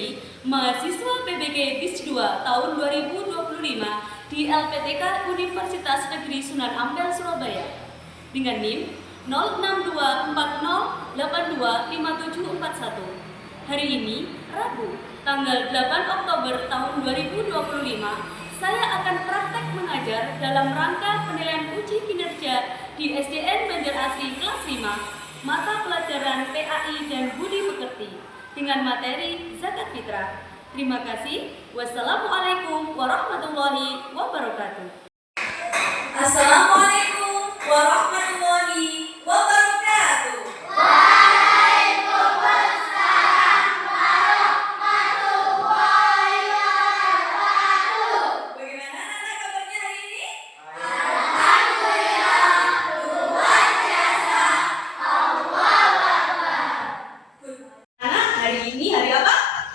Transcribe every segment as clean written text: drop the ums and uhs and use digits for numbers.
Dewi, mahasiswa PBG BIS 2 tahun 2025 di LPTK Universitas Negeri Sunan Ampel, Surabaya dengan NIM 06240825741. Hari ini, Rabu, tanggal 8 Oktober tahun 2025, saya akan praktek mengajar dalam rangka penilaian uji kinerja di SDN Banjarasih kelas 5, mata pelajaran PAI dan Budi Pekerti dengan materi Zakat Fitrah. Terima kasih. Wassalamualaikum warahmatullahi wabarakatuh. Assalamualaikum warahmatullahi wabarakatuh.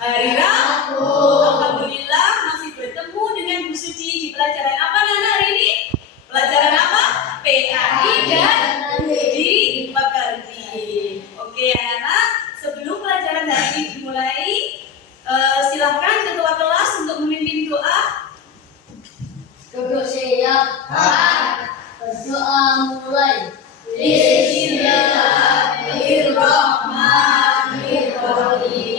Hari Rabu. Alhamdulillah masih bertemu dengan Bu Suci di pelajaran apa Nana hari ini? Pelajaran apa? PAI dan Budi Pekerti. Oke anak-anak, sebelum pelajaran hari ini dimulai, silakan ketua kelas untuk memimpin doa. Duduk siap. Berdoa mulai. Bismillahirrahmanirrahim.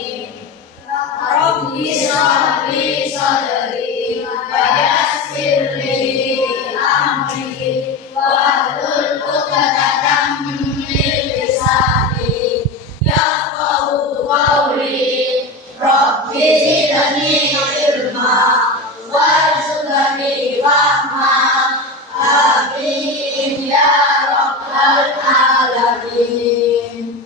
Rabbi shrah li sadri wa yassir li amri wahlul 'uqdatam min lisani yafqahu qawli. Rabbi zidni ilma warzuqni fahma. Amin ya rabbal alamin.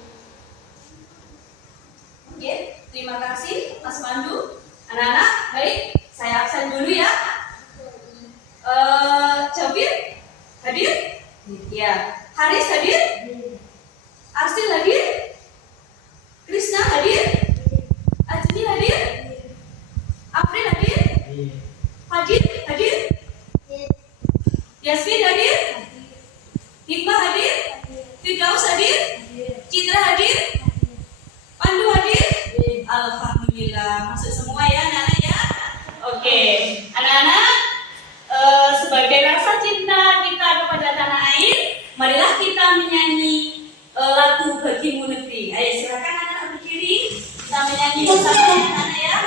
Oke, terima kasih Mas Pandu. Anak-anak, baik, saya absen dulu ya. Jabir hadir? Ya. Haris hadir? Arsil hadir? Krisna hadir? Ajni hadir? April hadir? Hadir? Hadir? Yasmin hadir? Hikmah hadir? Firdaus hadir? Citra hadir? Pandu hadir? Alhamdulillah, masuk semua ya anak-anak ya. Oke, anak-anak, sebagai rasa cinta kita kepada tanah air, marilah kita menyanyi lagu Bagimu Negeri. Ayo silakan anak-anak berdiri, kita menyanyi bersama anak-anak ya.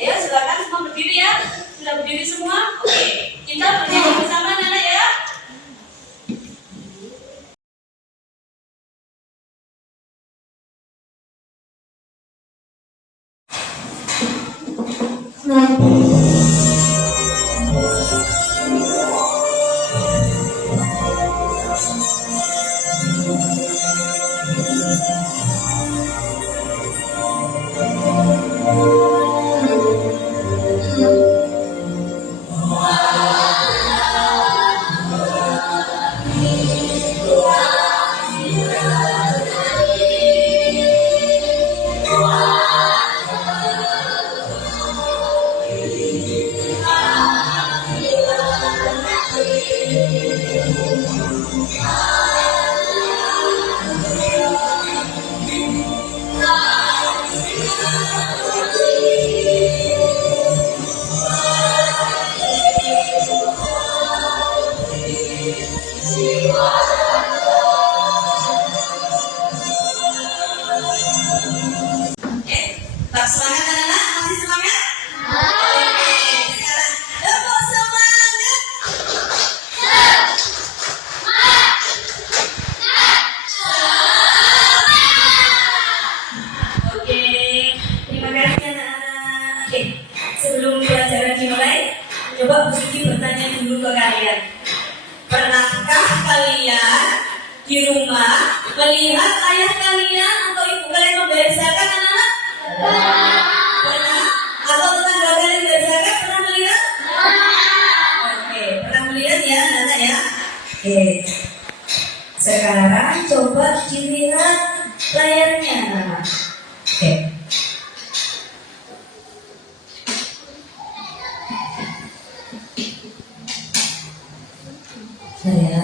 Ayo silakan semua berdiri ya. Sudah berdiri semua? Oke, kita bernyanyi bersama anak-anak ya. Sebelum pelajaran dimulai, coba Bu Suci bertanya dulu ke kalian. Pernahkah kalian di rumah melihat ayah kalian atau ibu kalian membayar zakat anak-anak? Pernah? Atau tetangga kalian membayar zakat? Pernah melihat? Oke, pernah melihat ya anak-anak ya? Oke. Sekarang coba dilihat layarnya anak-anak. Oke. Saya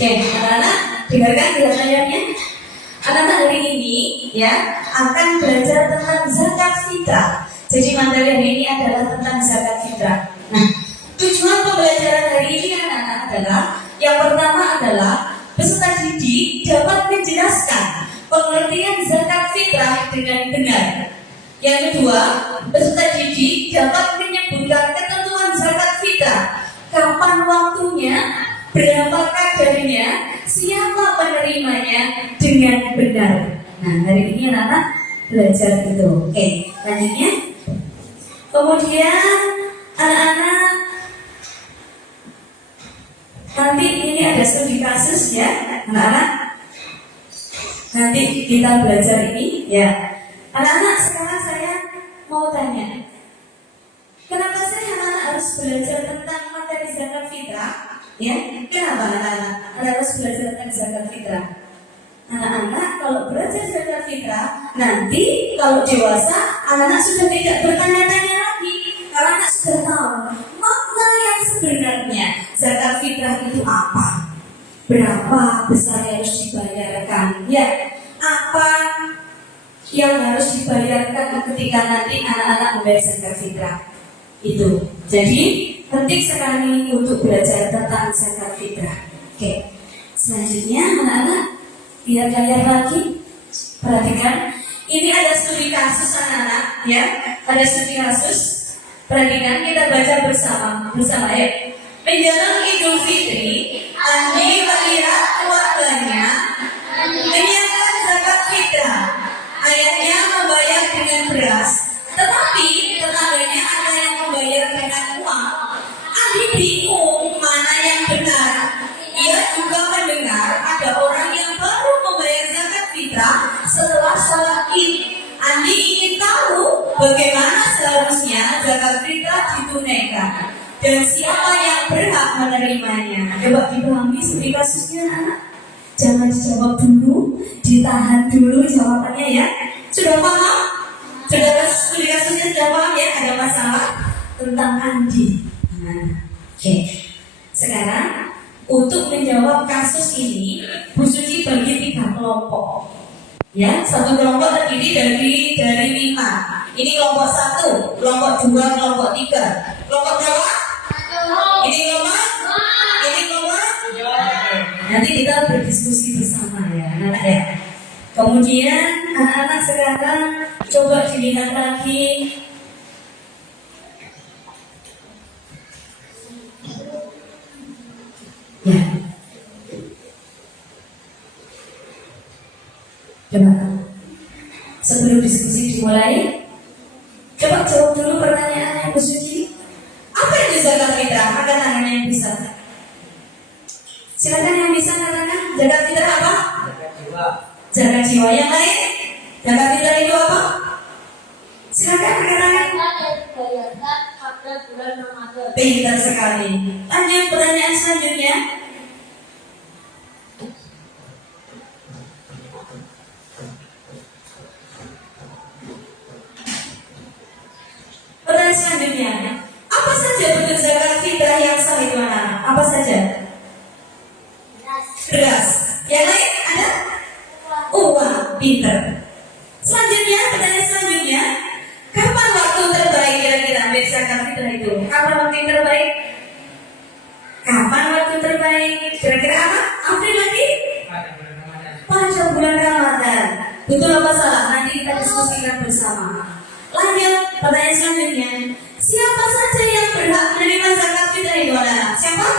Oke, anak-anak dengarkan tidak layarnya. Anak-anak hari ini ya akan belajar tentang zakat fitrah. Jadi materi hari ini adalah tentang zakat fitrah. Nah, tujuan pembelajaran hari ini anak-anak adalah yang pertama adalah peserta didik dapat menjelaskan pengertian zakat fitrah dengan benar. Yang kedua, peserta didik dapat menyebutkan ketentuan zakat fitrah, kapan waktunya, berapa kadarnya, siapa penerimanya dengan benar. Nah, hari ini anak-anak belajar itu. Oke, lanjutnya. Kemudian anak-anak nanti ini ada studi kasus ya, anak-anak. Nanti kita belajar ini ya. Anak-anak sekarang saya mau tanya, kenapa sih anak-anak harus belajar tentang materi zakat fitrah? Ya, kenapa anak-anak harus belajar tentang zakat fitrah? Anak-anak kalau belajar zakat fitrah, nanti kalau dewasa, anak-anak sudah tidak bertanya-tanya lagi, karena anak sudah tahu makna yang sebenarnya zakat fitrah itu apa, berapa besar yang harus dibayarkan, ya, apa yang harus dibayarkan ketika nanti anak-anak membayar zakat fitrah itu. Jadi penting sekali untuk belajar tentang zakat fitrah. Oke, selanjutnya anak-anak lihat layar lagi, perhatikan. Ini ada studi kasus anak-anak, ya, ada studi kasus. Perhatikan, kita baca bersama ya. Menjelang Idul Fitri, Andi melihat keluarganya menyiapkan zakat fitrah. Ayahnya membayar dengan beras, tetapi tetangganya ada yang membayar dengan uang. Andi bingung mana yang benar. Ia juga mendengar ada orang yang baru membayar zakat fitrah setelah sholat Id. Andi ingin tahu bagaimana seharusnya zakat fitrah ditunaikan dan siapa yang berhak menerimanya. Coba dipahami studi kasusnya anak. Jangan dijawab dulu, ditahan dulu jawabannya ya. Sudah paham? Sudah studi kasusnya sudah paham ya? Ada masalah tentang Andi. Nah, oke. Sekarang untuk menjawab kasus ini, Bu Suci bagi 3 kelompok. Ya, satu kelompok terdiri dari 5. Ini kelompok 1, kelompok 2, kelompok 3. Kelompok berapa? Ini kelompok? Ini kelompok? Nanti kita berdiskusi bersama ya, anak-anak ya. Kemudian anak-anak sekarang coba dilihat lagi. Ya. Coba. Sebelum diskusi dimulai, coba jawab dulu pertanyaannya Bu Suci. Apa itu zakat fitrah? Angkat tangan yang bisa. Silakan yang bisa katakan. Zakat fitrah apa? Zakat jiwa. Zakat jiwa. Yang lain? Zakat fitrah itu apa? Silakan katakan. Dibayarkan pada bulan Ramadan. Pintar sekali. Lanjut pertanyaan selanjutnya. Pertanyaan selanjutnya, apa saja bentuk zakat fitrah yang sah itu anak? Apa saja? Beras. Yang lain ada? Uang. Pintar. Selanjutnya, pertanyaan selanjutnya, kapan waktu terbaik kira-kira ambil zakat fitrah itu? Kapan waktu yang terbaik? Kapan waktu terbaik? Kira-kira apa? April lagi? Pada bulan Ramadan. Pada bulan Ramadan. Betul apa salah? Nanti kita diskusikan bersama. Lanjut, pertanyaan selanjutnya. Siapa saja yang berhak menerima zakat fitrah itu anak? Siapa?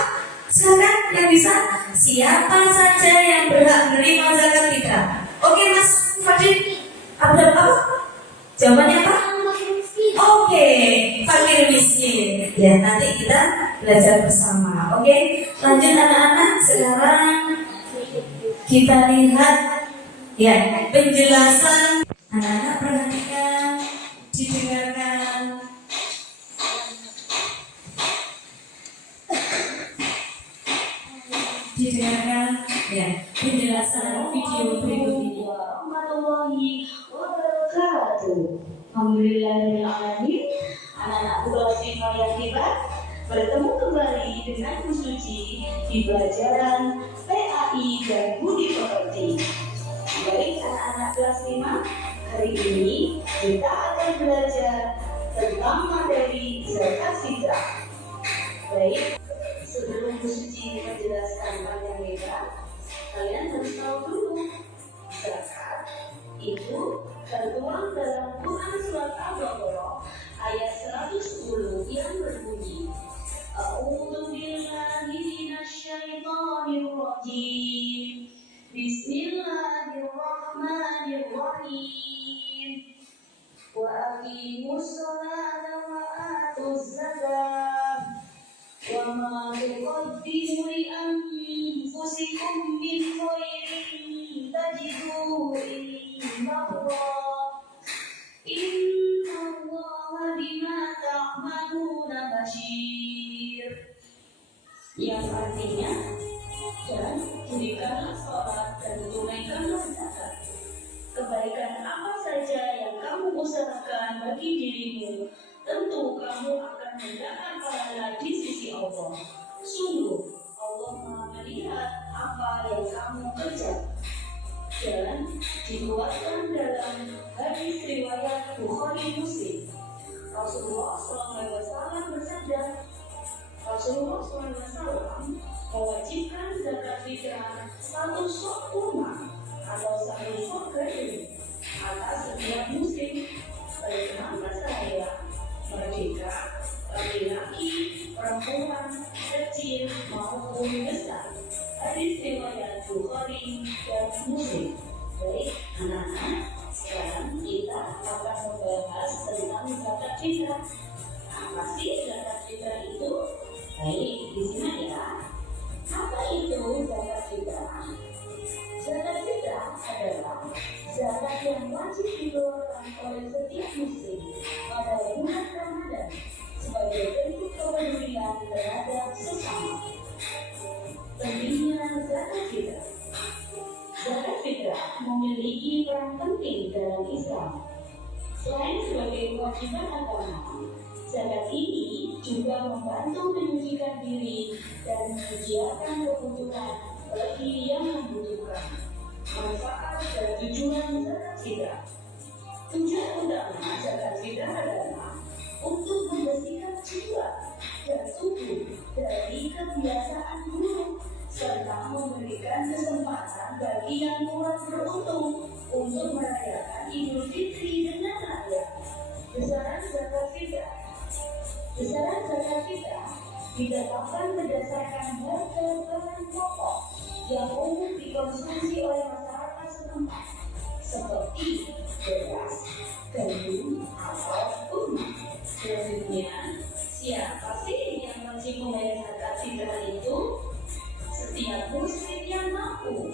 Silakan yang bisa. Siapa saja yang berhak menerima zakat fitrah? Oke Mas Fadil. Apa? Jawabannya apa? Oke, fakir miskin. Ya, nanti kita belajar bersama. Oke, lanjut anak-anak. Sekarang kita lihat ya penjelasan. Anak-anak perhatikan, didengarkan. Didengarkan ya penjelasan video berikut ini. Warahmatullahi wabarakatuh. Alhamdulillahirrahmanirrahim. Anak-anak Bulawati yang hebat, bertemu kembali dengan Bu Suci di pelajaran PA KI dan budi pekerti. Baik anak-anak kelas 5, hari ini kita akan belajar tentang materi zakat fitrah. Baik, sebelum Bu Suci menjelaskan panjang lebar, kalian harus tahu dulu zakat itu tertuang dalam Quran surat Al-Baqarah ayat 110 yang berbunyi, A'udzu billahi minasyaitonir rajim. Bismillahirrahmanirrahim. Wa aqimus sholata wa atuz zakata wa ma tuqaddimu li anfusikum min khairin tajiduhu indallah. Innallaha bima ta'maluna basyir. Yang artinya, dan dirikanlah sholat dan tunaikanlah zakat. Kebaikan apa saja yang kamu usahakan bagi dirimu, tentu kamu akan mendapat pahala di sisi Allah. Sungguh, Allah Maha melihat apa yang kamu kerjakan. Dan dikeluarkan dalam hadis riwayat Bukhari Muslim, Rasulullah SAW bersabda, Rasulullah SAW mewajibkan zakat fitrah 1 sok kurma atau 1 sok gandum atas setiap muslim, baik mata saya, merdeka, laki-laki, perempuan, kecil maupun besar. Hadis riwayat Bukhari dan Muslim. Baik anak-anak, sekarang kita akan membahas tentang zakat fitrah. Apa sih zakat fitrah itu? Baik, di sini ya. Apa itu zakat fitrah? Zakat fitrah adalah zakat yang wajib dikeluarkan oleh setiap muslim pada bulan Ramadan sebagai bentuk kepedulian terhadap sesama. Pentingnya zakat fitrah. Zakat fitrah memiliki peran penting dalam Islam. Selain sebagai kewajiban agama, zakat ini juga membantu menyucikan diri dan menyediakan kebutuhan bagi yang membutuhkan. Manfaat dan tujuan zakat fitrah. Tujuan utama zakat fitrah adalah untuk membersihkan jiwa dan tubuh dari kebiasaan buruk serta memberikan kesempatan bagi yang kurang beruntung untuk merayakan Idul Fitri dengan layak. Besaran zakat fitrah. Besaran zakat fitrah ditetapkan berdasarkan harga bahan pokok yang umum dikonsumsi oleh masyarakat setempat, seperti beras, gandum, atau kurma. Selanjutnya, siapa sih yang wajib membayar zakat fitrah itu? Setiap muslim yang mampu,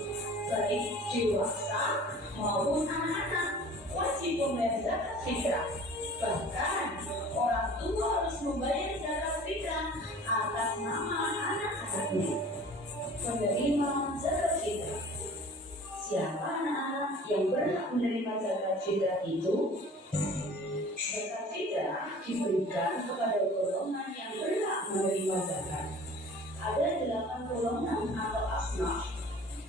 baik dewasa maupun anak-anak, wajib membayar zakat fitrah. Bahkan orang tua harus membayar zakat fitrah atas nama anak-anaknya. Penerima zakat fitrah. Siapa anak-anak yang berhak menerima zakat fitrah itu? Zakat fitrah diberikan kepada golongan yang berhak menerima zakat. Ada 8 golongan atau asnaf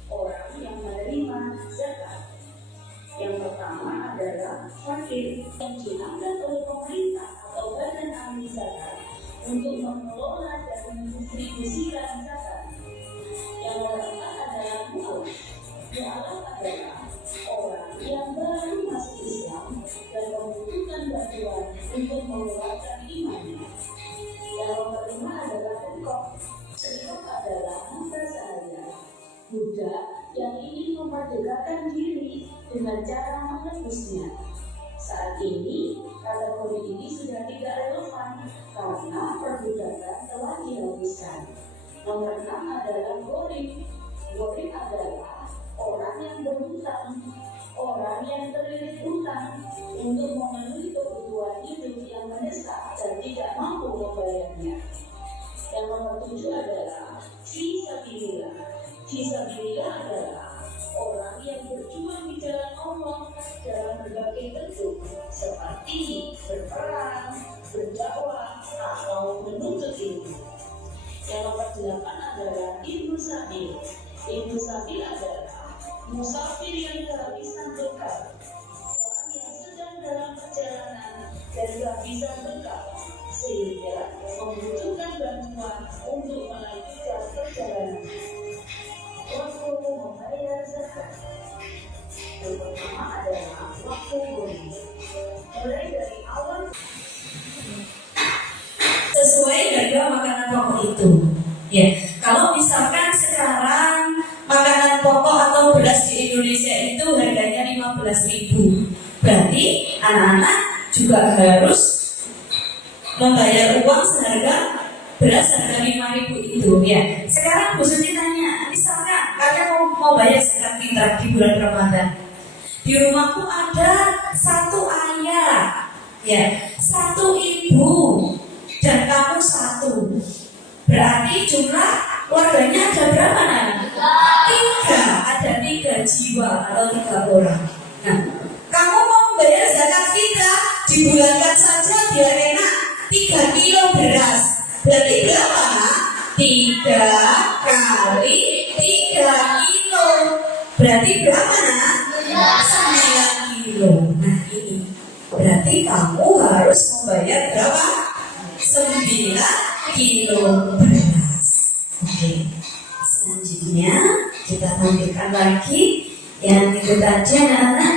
orang yang menerima zakat. Yang pertama adalah fakir yang diangkat oleh pemerintah atau badan ahli zakat untuk mengelola dan mendistribusikan zakat. Yang keempat adalah mu'alaf. Mu'alaf adalah orang yang baru masuk Islam dan membutuhkan bantuan untuk menguatkan imannya. Yang kelima adalah rikok. Rikok adalah masa seharian budak yang ingin memerdekakan diri dengan cara menebusnya. Saat ini, kategori ini sudah tidak relevan karena perbudakan telah dihapuskan. Nomor 6 adalah gharib. Gharib adalah orang yang berhutang, orang yang terlilit hutang untuk memenuhi kebutuhan hidup yang mendesak dan tidak mampu membayarnya. Yang nomor 7 adalah fisabilillah. Fisabilillah adalah orang yang berjuang di jalan Allah dalam berbagai bentuk seperti berperang, berdakwah, atau menuntut ilmu. Yang nomor 8 adalah Ibnu Sabil. Ibnu Sabil adalah musafir yang kehabisan bekal, orang yang sedang dalam perjalanan dan kehabisan bekal sehingga membutuhkan bantuan untuk melanjutkan perjalanan. Waktu membayar zakat. Yang pertama adalah waktu beli. Mulai dari awal sesuai harga makanan pokok itu. Ya, kalau misalkan sekarang makanan pokok atau beras di Indonesia itu harganya 15.000, berarti anak-anak juga harus membayar uang seharga beras harga 5.000 itu. Ya, sekarang Bu Suci tanya, misalkan kalian mau bayar zakat fitrah di bulan Ramadan, di rumahku ada satu ayah, ya, satu ibu, dan kamu satu. Berarti jumlah keluarganya ada berapa, Nak? 3, ada 3 jiwa atau 3 orang. Nah, kamu mau membayar zakat fitrah, dibulankan saja biar enak 3 kilo beras. Berarti berapa, Nak? 3 kali 3 kilo. Berarti berapa, Nak? 9 kilo. Nah, ini berarti kamu harus membayar berapa? 9 kilo beras. Oke. Selanjutnya kita tampilkan lagi yang itu tadi anak-anak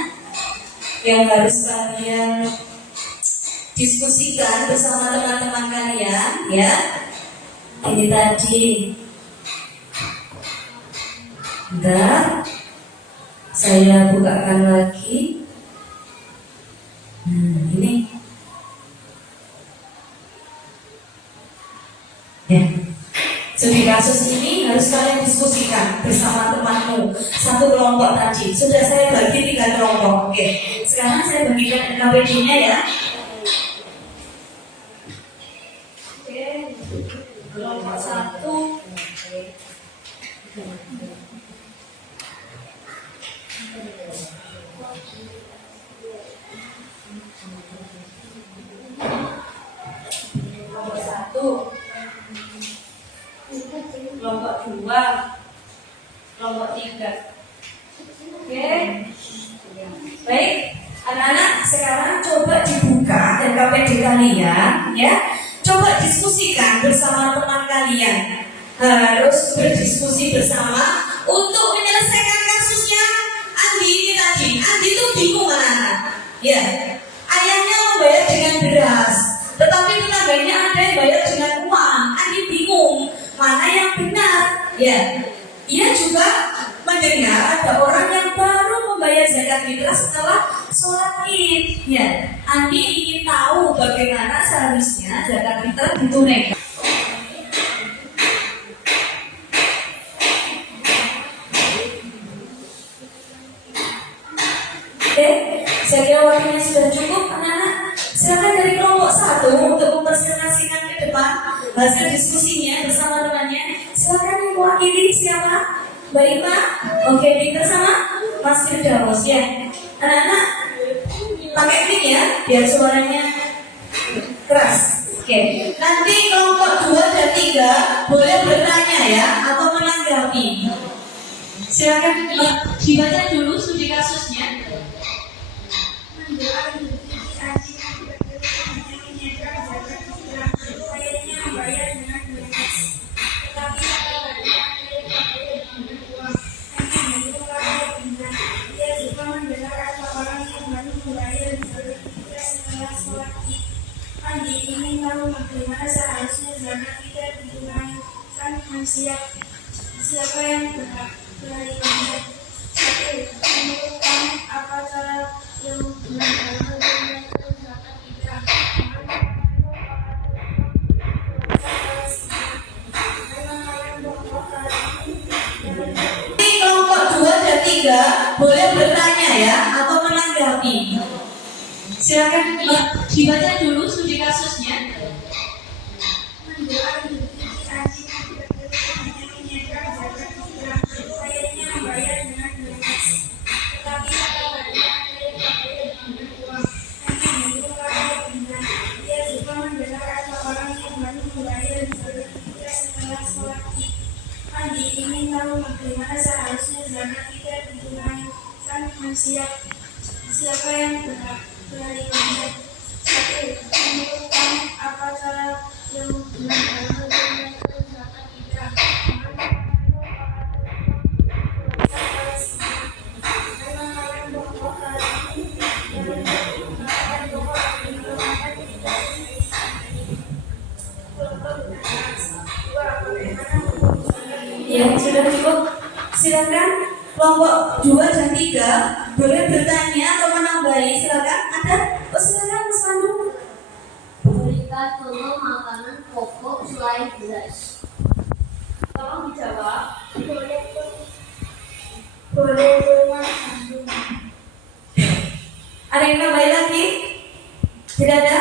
yang harus kalian diskusikan bersama teman-teman kalian, ya. Ini tadi. Bentar, saya bukakan lagi. Ini. Ya. Studi kasus ini harus kalian diskusikan bersama temanmu, satu kelompok tadi. Sudah saya bagi 3 kelompok. Oke. Sekarang saya bagikan NKPD-nya, ya. Oke. Kelompok 1. Kelompok 1. Kelompok 2, kelompok 3. Oke. Baik, anak-anak sekarang coba dibuka NKPD kalian, ya. Coba diskusikan bersama teman kalian. Harus berdiskusi bersama untuk menyelesaikan kasusnya Andi ini tadi. Andi itu bingung, anak-anak. Ya, ayahnya membayar dengan beras, tetapi tetangganya ada yang bayar dengan uang. Andi bingung mana yang benar, ya. Ia juga mendengar ada orang yang baru membayar zakat fitrah setelah sholat Id, ya. Andi ingin tahu bagaimana seharusnya zakat fitrah ditunaikan. Oke, saya kira waktunya sudah cukup, anak-anak. Silakan dari kelompok 1 untuk mempresentasikan ke depan hasil diskusinya bersama temannya. Silakan yang mewakili siapa? Mbak Ima? Oke, Peter sama Mas Firdaus, ya. Anak-anak pakai mic ya, biar suaranya keras. Oke. Nanti kelompok 2 dan 3 boleh bertanya, ya, atau menanggapi. Silakan dibaca dulu studi kasusnya. Andi ingin tahu bagaimana seharusnya zakat fitrah ditunaikan dan siapa yang berhak menerimanya. 1. Menurut kamu apa cara yang benar dalam menunaikan zakat fitrah? Nanti kelompok 2 dan 3 boleh bertanya, ya, atau menanggapi. Silakan dibaca dulu studi kasusnya. Andi ingin tahu bagaimana seharusnya zakat kita ditunaikan dan siapa yang berhak menerimanya. 1. Menurut kamu apa cara yang benar dalam menunaikan zakat kita? Memang kalian pokok kali ini yang merupakan pokok merupakan tidak Ya, sudah cukup. Silakan kelompok 2 dan 3 boleh bertanya atau menambahi. Silakan. Ada? Oh, silakan Mas Pandu. Berikan contoh makanan pokok selain beras. Tolong dijawab. boleh rumah kandung. Ada yang nambahin lagi? Tidak ada?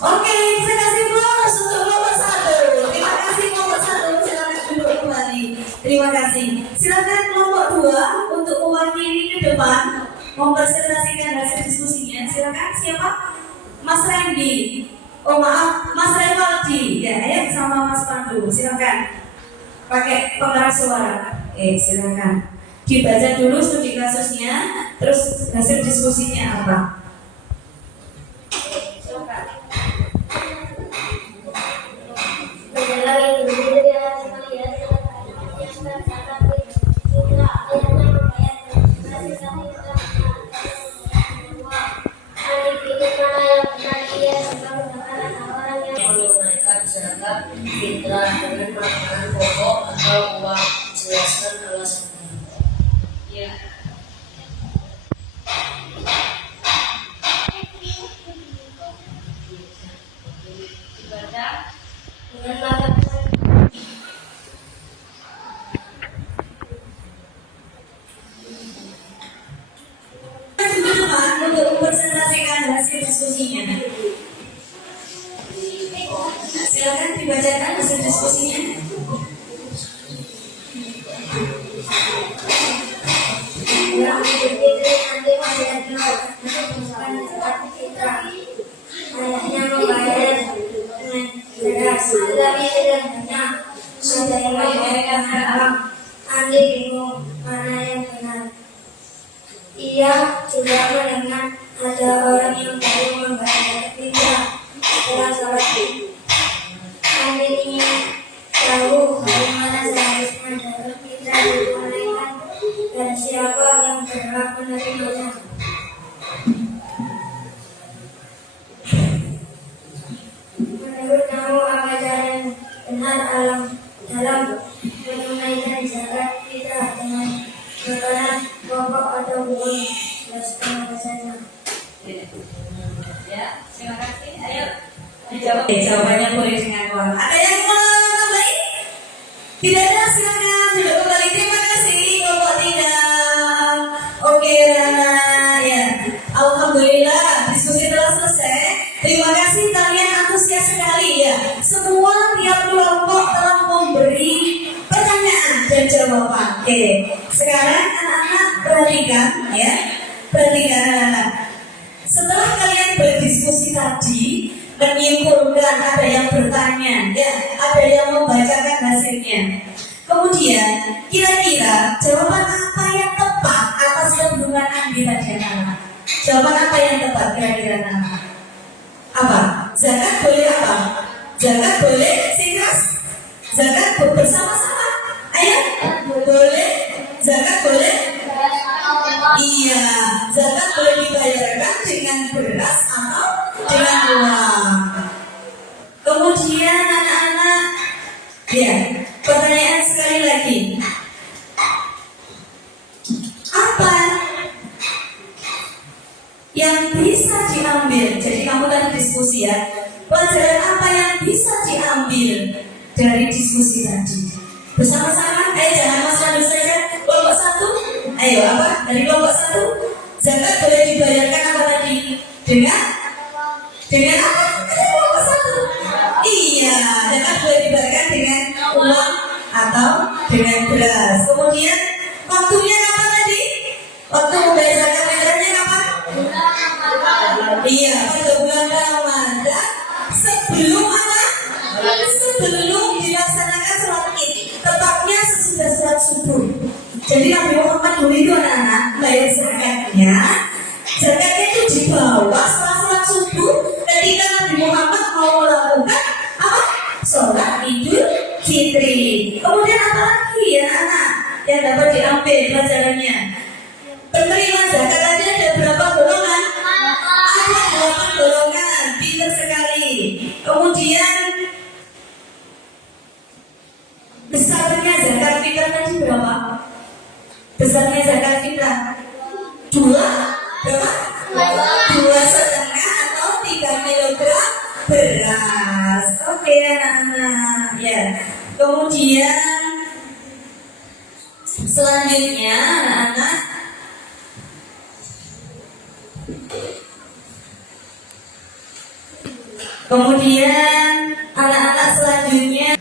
Oke, saya kasih bonus untuk kelompok 1. Terima kasih kelompok 1. Silakan duduk kembali. Terima kasih. Silakan kelompok 2 untuk mewakili ke depan mempresentasikan hasil diskusinya. Silakan. Siapa? Mas Randy. Oh maaf, Mas Revaldi. Ya, ayo sama Mas Pandu. Silakan. Pakai pengeras suara. Silakan. Dibaca dulu studi kasusnya, terus hasil diskusinya apa? Menunaikan zakat fitrah dengan makanan pokok atau uang. Jelaskan alasannya. Ya. Dibaca. Dengan makan Untuk mempresentasikan hasil diskusinya. Silakan dibacakan hasil diskusinya. Ayahnya membayar dengan beras, tetapi sederhana. Ada yang membayar yang haram. Andi bingung mana yang benar. Ia juga mendengar ada orang yang baru membayar fitrah setelah sholat. Andi ingin tahu bagaimana seharusnya zakat fitrah ditunaikan dan siapa yang berhak menerimanya. Menurut kamu apa cara yang benar dalam menunaikan zakat fitrah dengan makanan pokok atau buah? Jelaskan alasannya. Ya, terima kasih. Ayo dijawab. Jawabannya boleh dengan uang. Ada yang mau nambahin? Tidak ada, silakan duduk kembali. Terima kasih kelompok 3. Oke, Rana. Ya, alhamdulillah diskusi telah selesai. Terima kasih kalian antusias sekali ya. Semua tiap kelompok telah memberi pertanyaan dan jawaban. Oke, sekarang anak-anak perhatikan ya. Perhatikan anak-anak. Setelah kalian berdiskusi tadi, menyimpulkan ada yang bertanya, ya, ada yang membacakan hasilnya. Kemudian, kira-kira jawaban apa yang tepat atas kandungan Andi tadi anak-anak? Jawaban apa yang tepat kira-kira anak-anak? Apa? Zakat boleh apa? Zakat boleh singkas? Zakat bersama-sama? Ayo, boleh? Zakat boleh? Iya, zakat boleh dibayarkan dengan beras atau dengan uang. Kemudian anak-anak, ya, pertanyaan sekali lagi. Apa yang bisa diambil? Jadi kamu tadi diskusi ya. Pelajaran apa yang bisa diambil dari diskusi tadi? Bersama-sama, jangan Mas Pandu saja. Kelompok 1, ayo apa? Dari kelompok 1, zakat boleh dibayarkan apa tadi? Dengan apa? Kelompok 1. Iya, zakat boleh dibayarkan dengan uang atau dengan beras. Kemudian waktunya kapan tadi? Waktu membayar zakat fitrahnya kapan? Iya, pada bulan Ramadan sebelum apa? Sebelum dilaksanakan sholat Id. subuh. Jadi Nabi Muhammad dulu itu anak-anak bayar zakatnya. Zakatnya itu dibawa setelah sholat subuh ketika Nabi Muhammad mau melakukan apa? Sholat Idul Fitri. Kemudian apa lagi ya anak yang dapat diambil pelajarannya? Penerima zakat tadi ada berapa golongan? Ada 8 golongan, pintar sekali. Kemudian besarnya zakat fitrah tadi berapa? Besarnya zakat fitrah 2 berapa? 2,5 atau 3 kilogram beras. Oke anak-anak ya. Kemudian selanjutnya anak-anak selanjutnya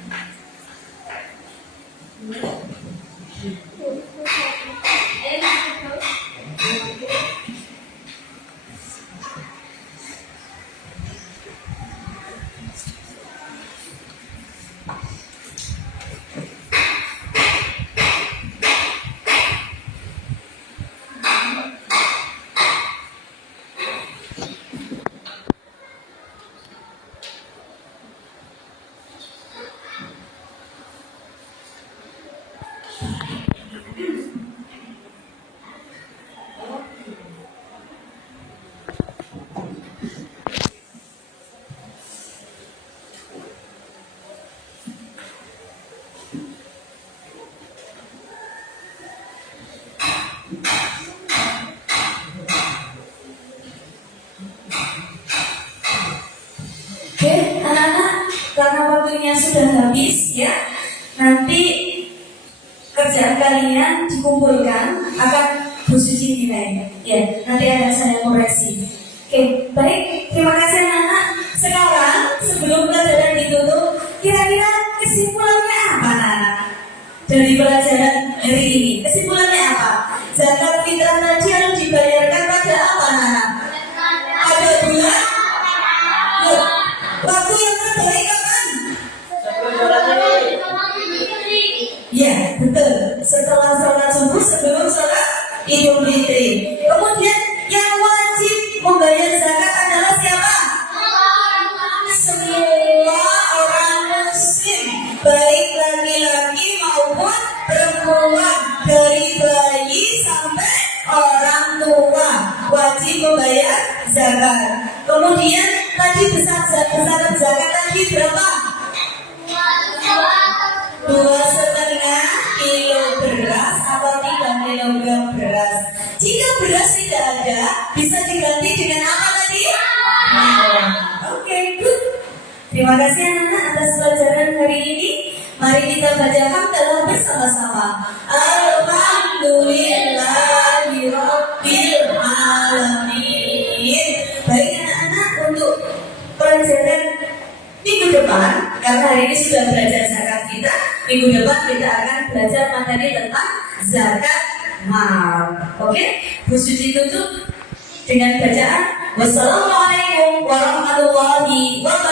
oke anak-anak, karena waktunya sudah habis ya, nanti kerjaan kalian dikumpulkan akan Bu Suci nilai ya, nanti ada saya koreksi. Oke, baik, terima kasih anak-anak. Sekarang sebelum pelajaran ditutup, kira-kira kesimpulannya apa anak-anak dari pelajaran hari ini? Kesimpulannya apa? Zakat fitrah tadi harus dibayarkan pada apa anak-anak? Pada bulan. Loh, waktu yang terbaik kapan? Ya, betul. Setelah sholat subuh, sebelum sholat Idul Fitri. Kemudian yang wajib membayar zakat adalah siapa? Semua orang muslim, baik laki-laki maupun perempuan, dari bayi sampai orang tua, wajib membayar zakat. Kemudian tadi besar zakat tadi berapa? 2,5 kilo beras atau 3 kilogram beras. Jika beras tidak ada, bisa diganti dengan apa tadi? Oke, good. Terima kasih anak-anak atas pelajaran hari ini. Mari kita baca hamdalah bersama-sama. Alhamdulillahirabbil alamin. Baik anak-anak, untuk pelajaran minggu depan, karena hari ini sudah belajar zakat kita, minggu depan kita akan belajar materi tentang zakat mal. Oke, Bu Suci tutup dengan bacaan wassalamualaikum warahmatullahi wabarakatuh.